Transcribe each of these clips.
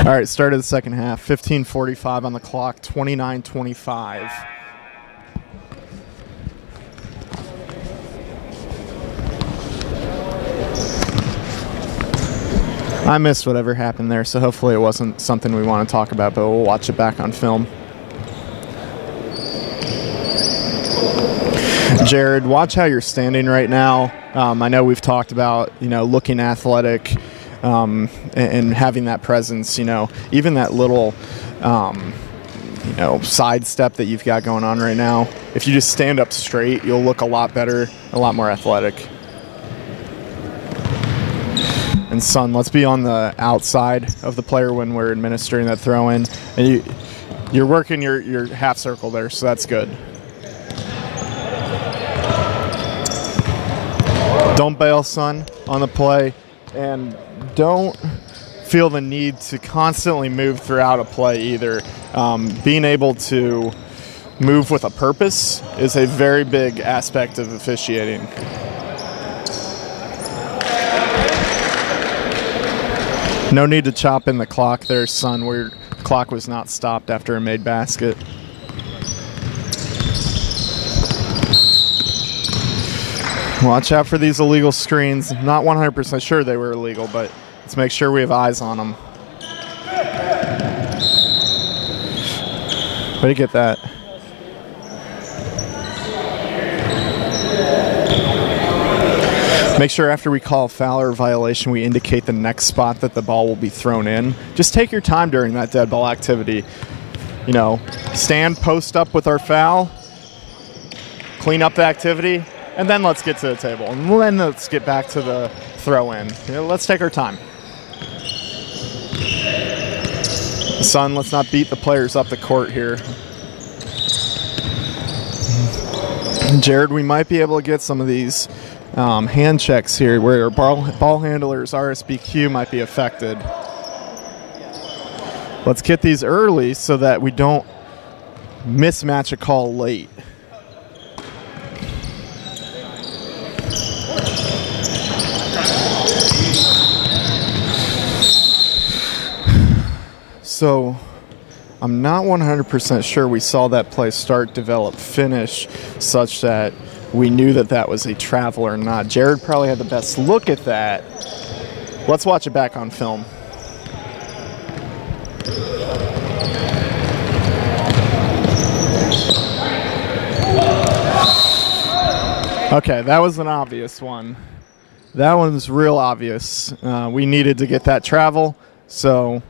All right, start of the second half. 15:45 on the clock, 29-25. I missed whatever happened there, so hopefully it wasn't something we want to talk about, but we'll watch it back on film. Jared, watch how you're standing right now. I know we've talked about, looking athletic and having that presence, even that little, side step that you've got going on right now. If you just stand up straight, you'll look a lot better, a lot more athletic. And son, let's be on the outside of the player when we're administering that throw in. And you're working your half circle there, so that's good. Don't bail, son, on the play, and don't feel the need to constantly move throughout a play either. Being able to move with a purpose is a very big aspect of officiating. No need to chop in the clock there, son, where the clock was not stopped after a made basket. Watch out for these illegal screens. Not 100% sure they were illegal, but let's make sure we have eyes on them. Way to get that. Make sure after we call a foul or violation, we indicate the next spot that the ball will be thrown in. Just take your time during that dead ball activity. Stand, post up with our foul, clean up the activity, and then let's get to the table. And then let's get back to the throw in. Let's take our time. Son, let's not beat the players up the court here. Jared, we might be able to get some of these hand checks here where our ball handlers, RSBQ, might be affected. Let's get these early so that we don't mismatch a call late. So I'm not 100% sure we saw that play start, develop, finish such that we knew that that was a travel or not. Jared probably had the best look at that. Let's watch it back on film. Okay, that was an obvious one. That one was real obvious. We needed to get that travel, so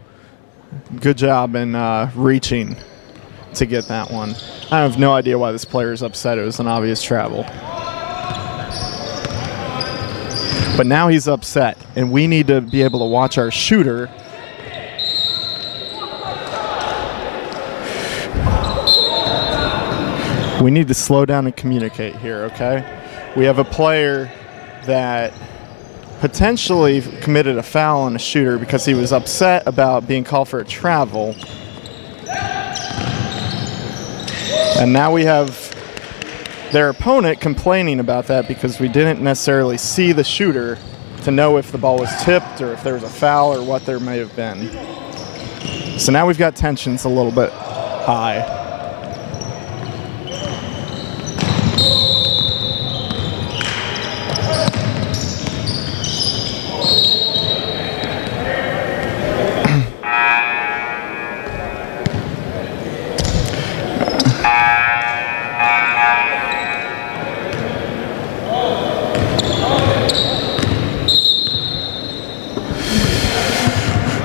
good job in reaching to get that one. I have no idea why this player is upset. It was an obvious travel. But now he's upset, and we need to be able to watch our shooter. We need to slow down and communicate here, okay? We have a player that potentially committed a foul on a shooter because he was upset about being called for a travel. And now we have their opponent complaining about that because we didn't necessarily see the shooter to know if the ball was tipped or if there was a foul or what there may have been. So now we've got tensions a little bit high.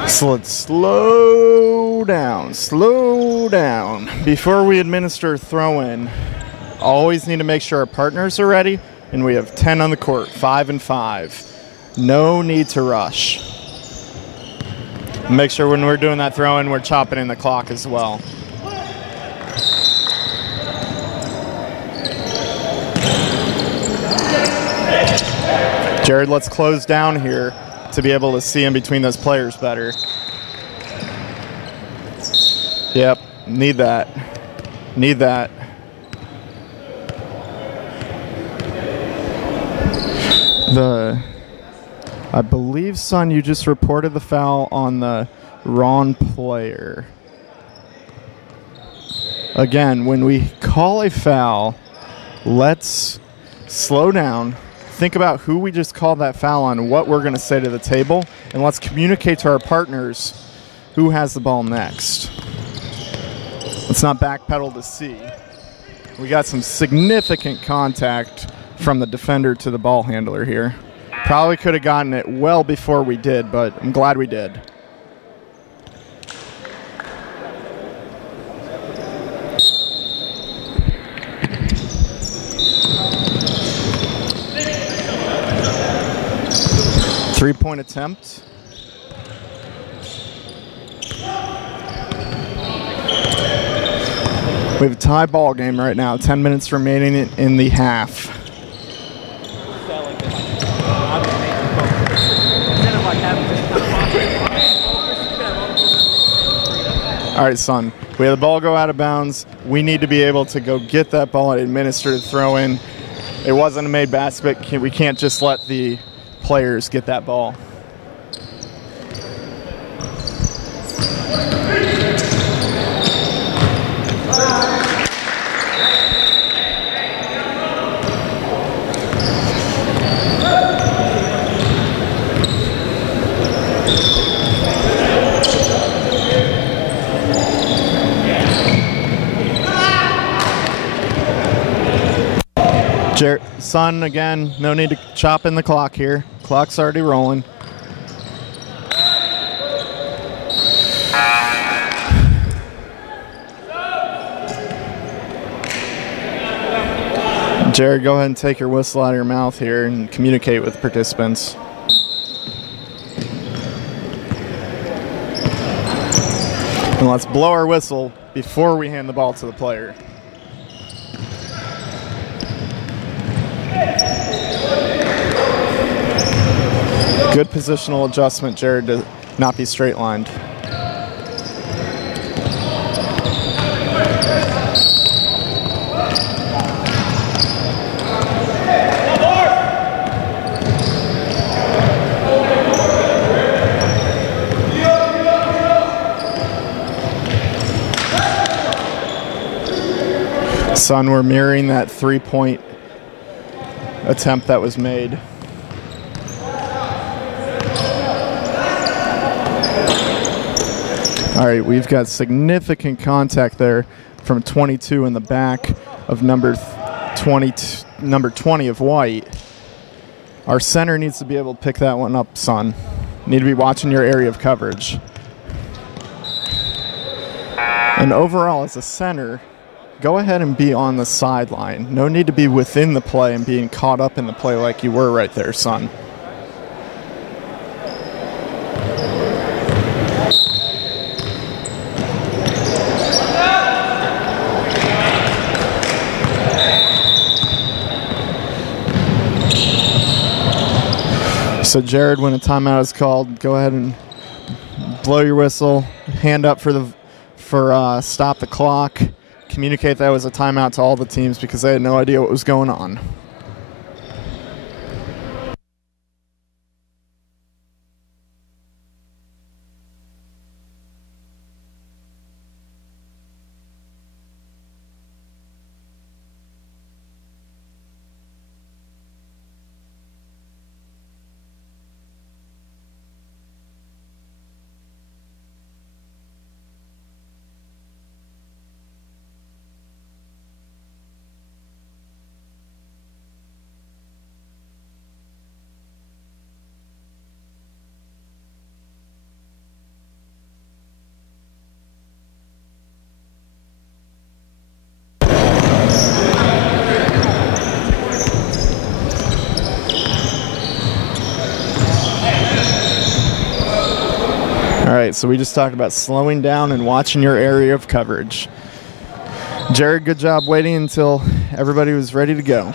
So let's slow down. Before we administer a throw-in, always need to make sure our partners are ready, and we have 10 on the court, 5 and 5. No need to rush. Make sure when we're doing that throw-in, we're chopping in the clock as well. Jared, let's close down here to be able to see in between those players better. Yep, need that. I believe, son, you just reported the foul on the Wrong player. Again, when we call a foul, let's slow down, think about who we just called that foul on, what we're going to say to the table, and let's communicate to our partners who has the ball next. Let's not backpedal to see. We got some significant contact from the defender to the ball handler here. Probably could have gotten it well before we did, but I'm glad we did. Three-point attempt. We have a tie ball game right now. 10 minutes remaining in the half. All right, son. We have the ball go out of bounds. We need to be able to go get that ball and administer the throw in. It wasn't a made basket. We can't just let the players get that ball. Son, again, no need to chop in the clock here. Clock's already rolling. Jared, go ahead and take your whistle out of your mouth here and communicate with participants. And let's blow our whistle before we hand the ball to the player. Good positional adjustment, Jared, to not be straight-lined. Son, we're mirroring that three-point attempt that was made. All right, we've got significant contact there from 22 in the back of number 20 of White. Our center needs to be able to pick that one up, son. You need to be watching your area of coverage. And overall, as a center, go ahead and be on the sideline. No need to be within the play and being caught up in the play like you were right there, son. So Jared, when a timeout is called, go ahead and blow your whistle, hand up for stop the clock, communicate that was a timeout to all the teams because they had no idea what was going on. All right, so we just talked about slowing down and watching your area of coverage. Jared, good job waiting until everybody was ready to go.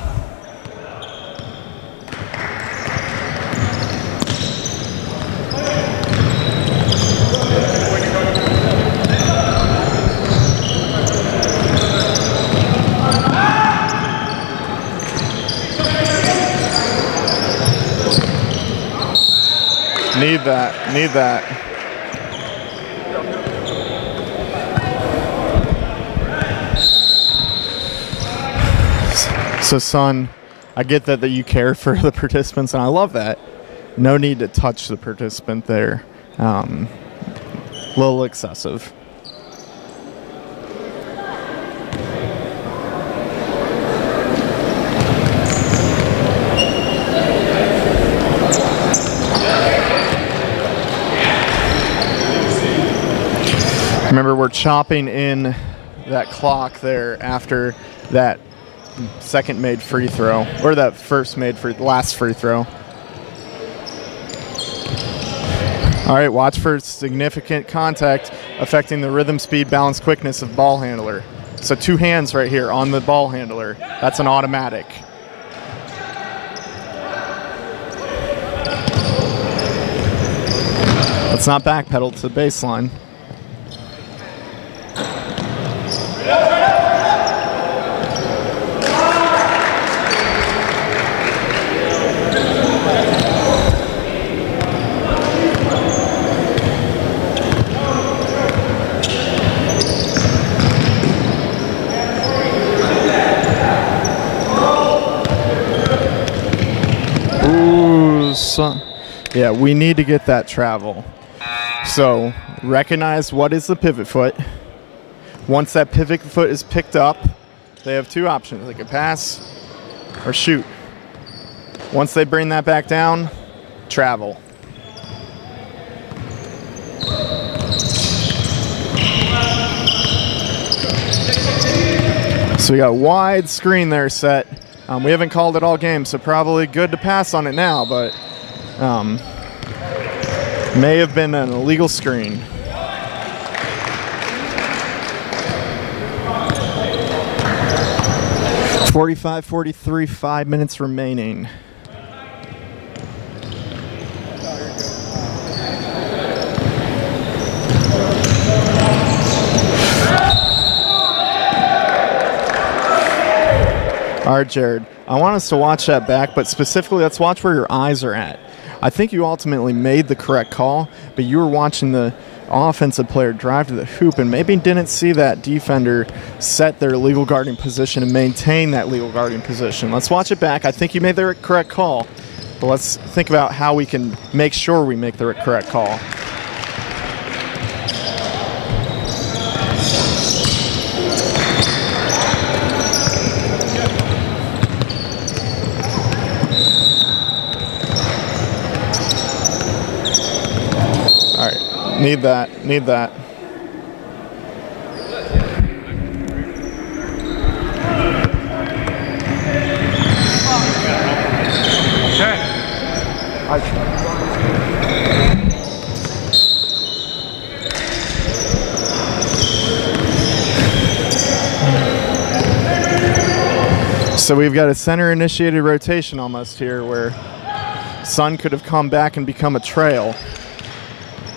Need that. So, son, I get that you care for the participants, and I love that. No need to touch the participant there. A little excessive. Remember, we're chopping in that clock there after that second made free throw, or that last free throw. All right, watch for significant contact affecting the rhythm, speed, balance, quickness of ball handler. So 2 hands right here on the ball handler. That's an automatic. Let's not backpedal to the baseline. Yeah, we need to get that travel. So recognize what is the pivot foot. Once that pivot foot is picked up, they have 2 options. They can pass or shoot. Once they bring that back down, travel. So we got a wide screen there set. We haven't called it all game, so probably good to pass on it now, but may have been an illegal screen. .45-43, 5 minutes remaining. All right, Jared, I want us to watch that back, but specifically let's watch where your eyes are at. I think you ultimately made the correct call, but you were watching the offensive player drive to the hoop and maybe didn't see that defender set their legal guarding position and maintain that legal guarding position. Let's watch it back. I think you made the correct call, but let's think about how we can make sure we make the correct call. Need that. So we've got a center-initiated rotation almost here where Sun could have come back and become a trail.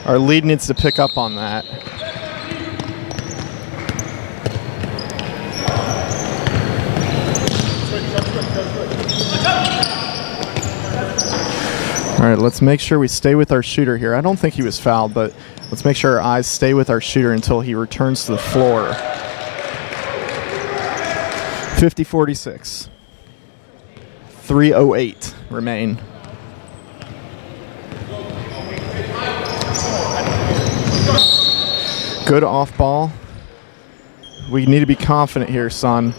Our lead needs to pick up on that. All right, let's make sure we stay with our shooter here. I don't think he was fouled, but let's make sure our eyes stay with our shooter until he returns to the floor. 50-46. 3:08 remain. Good off ball. We need to be confident here, son.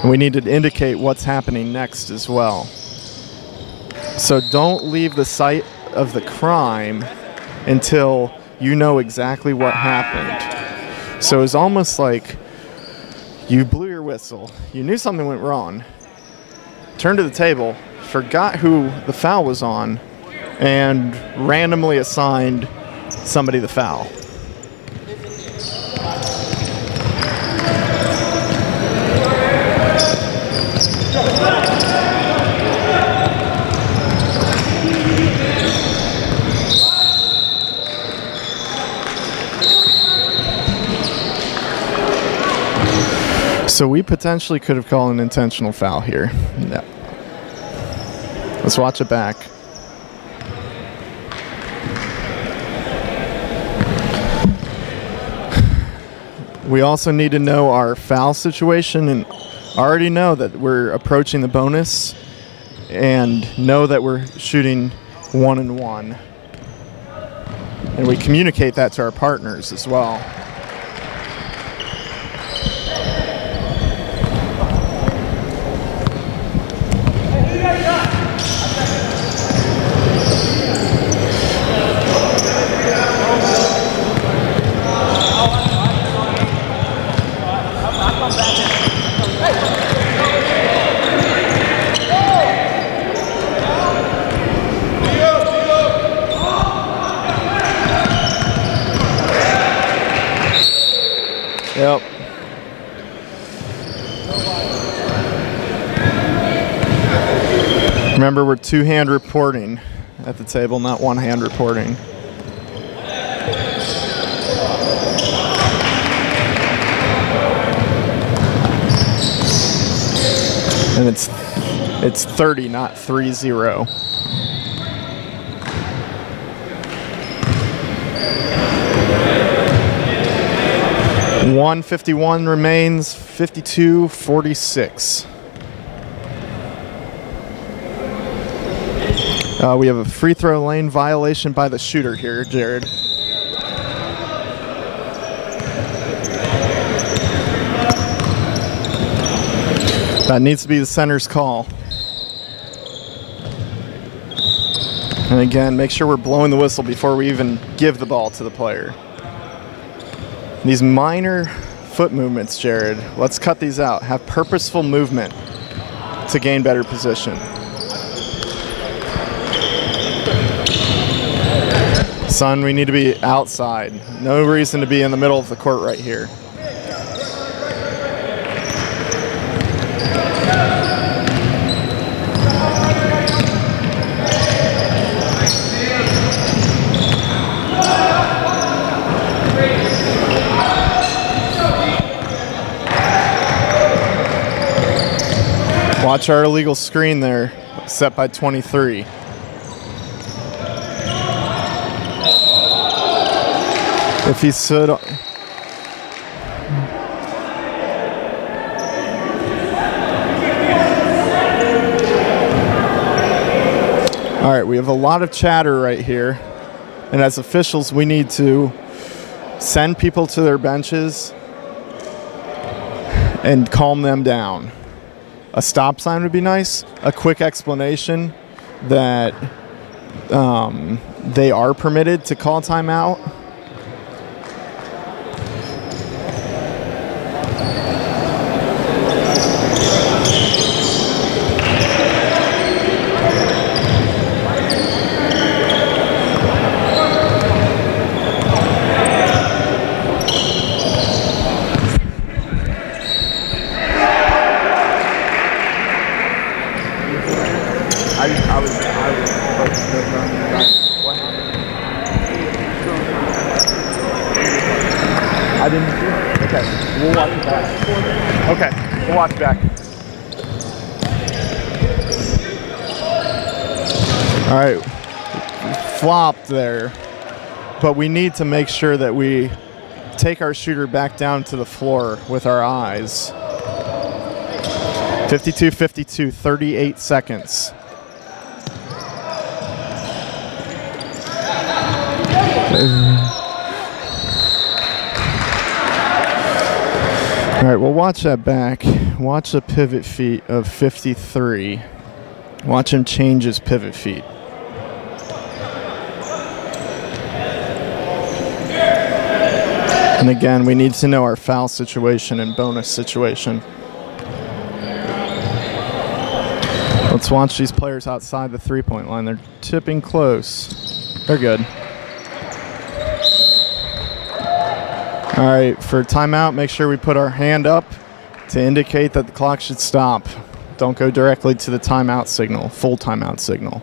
And we need to indicate what's happening next as well. So don't leave the site of the crime until you know exactly what happened. So it's almost like you blew your whistle. You knew something went wrong. Turned to the table, forgot who the foul was on, and randomly assigned somebody the foul. So we potentially could have called an intentional foul here. Yeah. Let's watch it back. We also need to know our foul situation and already know that we're approaching the bonus and know that we're shooting 1 and 1. And we communicate that to our partners as well. Yep. Remember, we're two-hand reporting at the table, not one-hand reporting. And it's 30, not 3-0. .151 remains, 52-46. We have a free throw lane violation by the shooter here, Jared. That needs to be the center's call. And again, make sure we're blowing the whistle before we even give the ball to the player. These minor foot movements, Jared, let's cut these out. Have purposeful movement to gain better position. Son, we need to be outside. No reason to be in the middle of the court right here. Watch our illegal screen there, set by 23. If he stood... All right, we have a lot of chatter right here. And as officials, we need to send people to their benches and calm them down. A stop sign would be nice. A quick explanation that they are permitted to call timeout. I didn't see it? Okay, we'll watch it back. Okay, we'll watch back. All right, flopped there, but we need to make sure that we take our shooter back down to the floor with our eyes. 52-52, 38 seconds. All right, well, watch that back. Watch the pivot feet of 53. Watch him change his pivot feet. And again, we need to know our foul situation and bonus situation. Let's watch these players outside the three-point line. They're tipping close. They're good. All right, for timeout, make sure we put our hand up to indicate that the clock should stop. Don't go directly to the timeout signal, full timeout signal.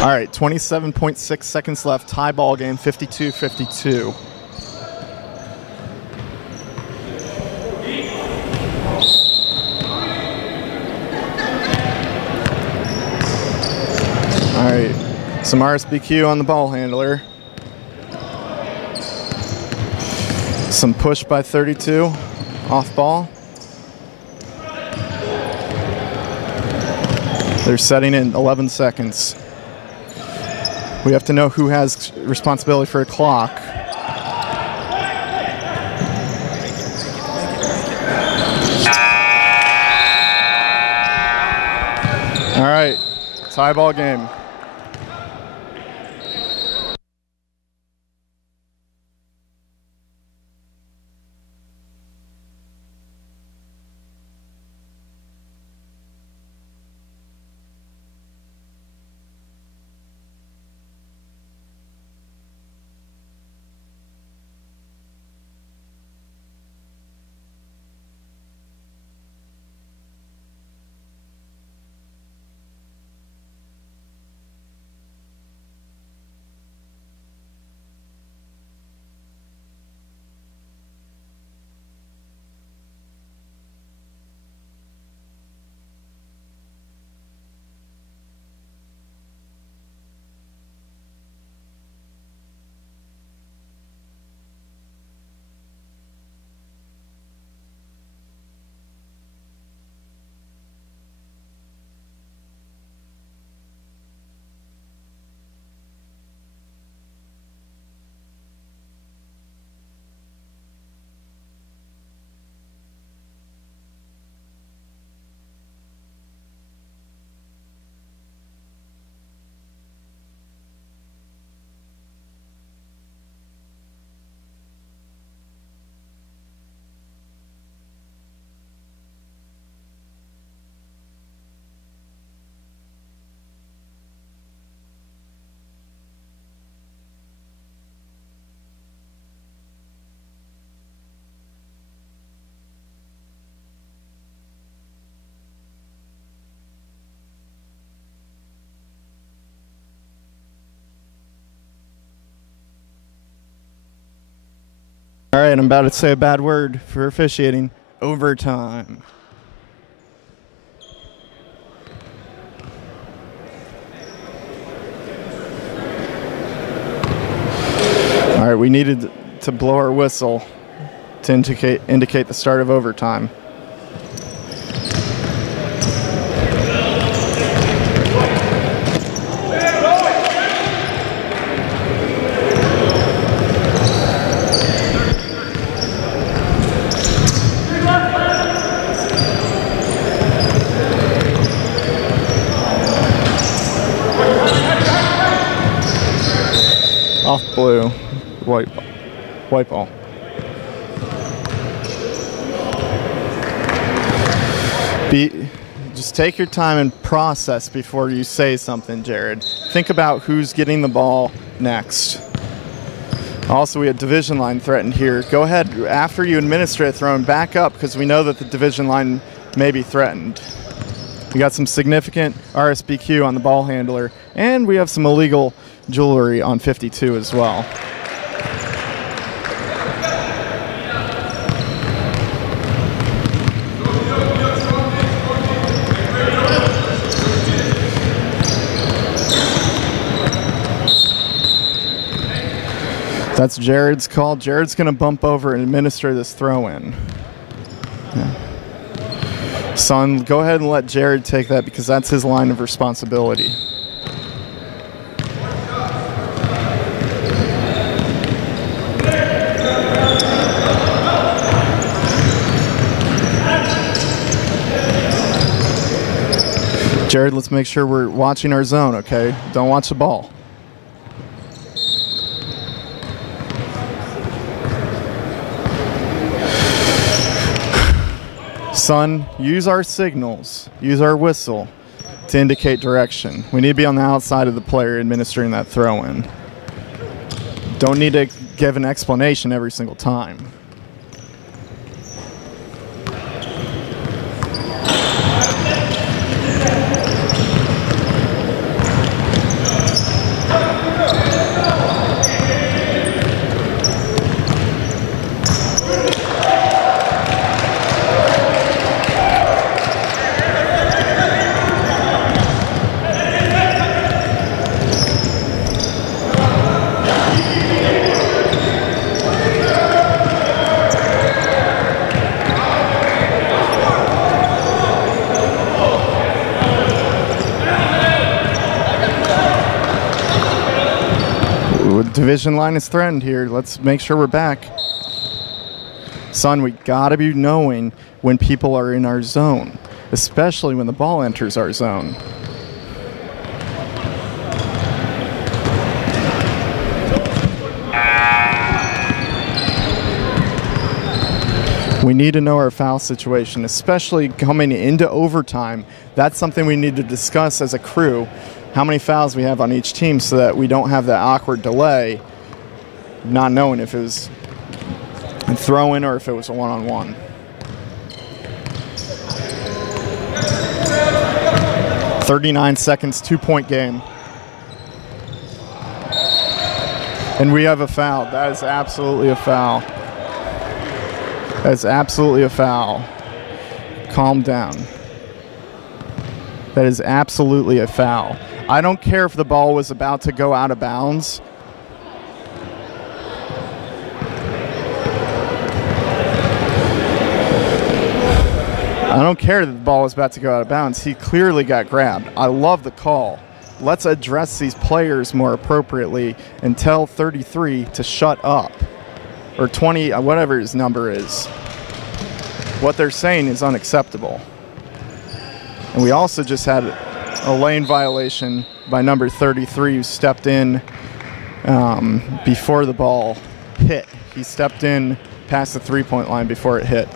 All right, 27.6 seconds left. Tie ball game, 52-52. All right, some RSBQ on the ball handler. Some push by 32, off ball. They're setting in 11 seconds. We have to know who has responsibility for a clock. All right, tie ball game. All right, I'm about to say a bad word for officiating. Overtime. All right, we needed to blow our whistle to indicate the start of overtime. Off blue, white ball. Just take your time and process before you say something, Jared. Think about who's getting the ball next. Also, we have division line threatened here. Go ahead, after you administer a throw, and back up because we know that the division line may be threatened. We got some significant RSBQ on the ball handler, and we have some illegal jewelry on 52 as well. That's Jared's call. Jared's going to bump over and administer this throw-in. Yeah. Son, go ahead and let Jared take that because that's his line of responsibility. Jared, let's make sure we're watching our zone, okay? Don't watch the ball. Son, use our signals, use our whistle to indicate direction. We need to be on the outside of the player administering that throw-in. Don't need to give an explanation every single time. Division line is threatened here. Let's make sure we're back. Son, we gotta be knowing when people are in our zone, especially when the ball enters our zone. We need to know our foul situation, especially coming into overtime. That's something we need to discuss as a crew, how many fouls we have on each team so that we don't have that awkward delay, not knowing if it was a throw-in or if it was a one-on-one. .39 seconds, 2-point game. And we have a foul. That is absolutely a foul. That's absolutely a foul. Calm down. That is absolutely a foul. I don't care if the ball was about to go out of bounds. I don't care that the ball was about to go out of bounds. He clearly got grabbed. I love the call. Let's address these players more appropriately and tell 33 to shut up. Or 20, whatever his number is. What they're saying is unacceptable. And we also just had a lane violation by number 33 who stepped in before the ball hit. He stepped in past the three-point line before it hit.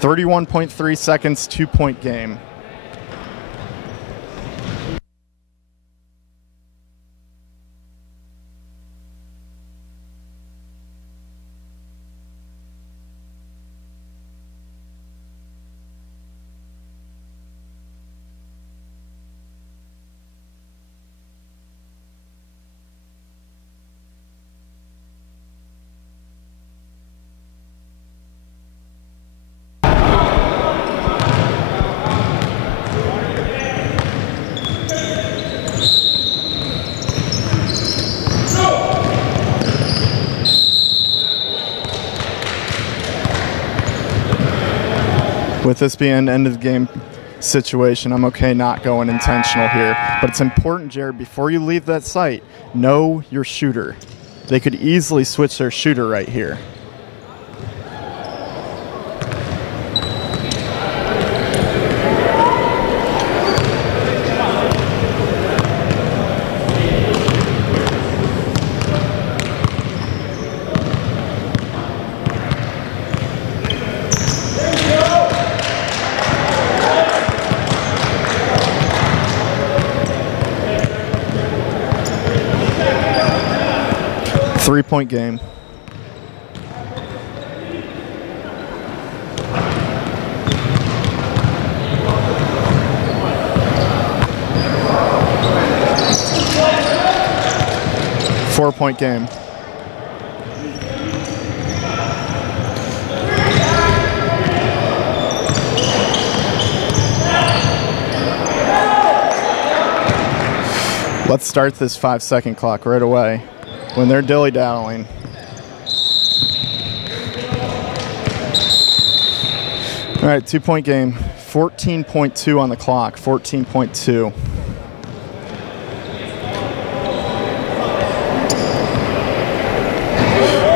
31.3 seconds, 2-point game. With this being an end of the game situation, I'm okay not going intentional here. But it's important, Jared, before you leave that site, know your shooter. They could easily switch their shooter right here. Three-point game. Four-point game. Let's start this 5-second clock right away. When they're dilly-dallying. All right, 2-point game. 14.2 on the clock, 14.2.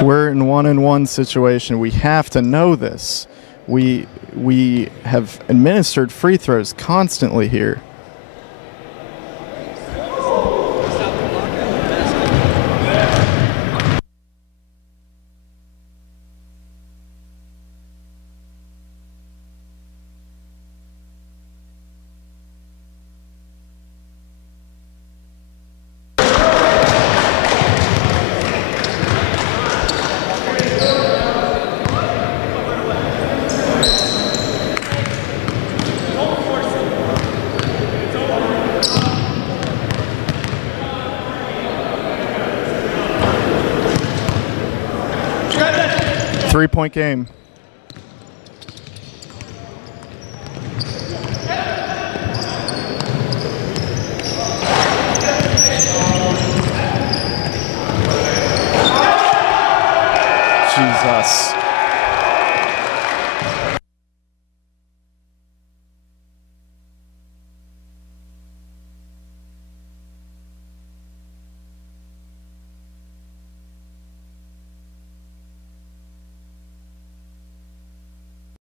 We're in one-and-one situation. We have to know this. We have administered free throws constantly here. Three-point game. Jesus.